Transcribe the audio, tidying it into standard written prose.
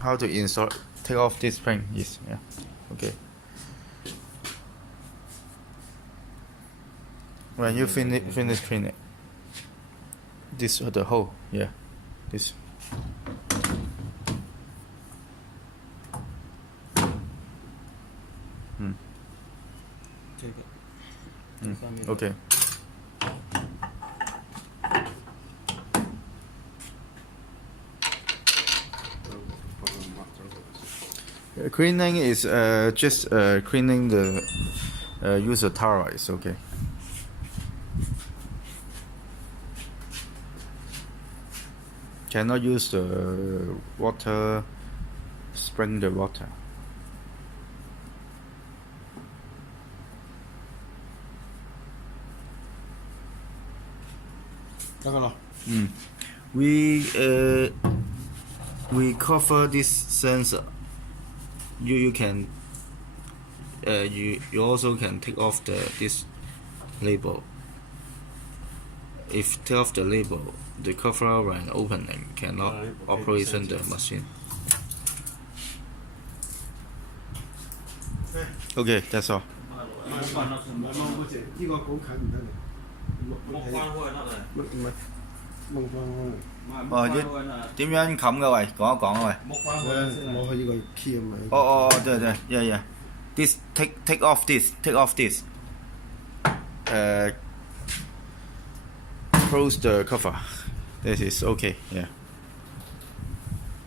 how to install, take off this spring. Yes, yeah, okay. When you finish cleaning, this the hole, yeah, this. Okay. Cleaning is just cleaning the user tower is okay. Cannot use the water, spring the water. We cover this sensor. You can you also can take off this label. If take off the label, the cover when opening cannot operate the machine. Okay, that's all. 點樣冚嘅喂？講一講啊喂。我去呢個 key 啊嘛。對，yeah. This take off this. Close the cover. This is okay. Yeah.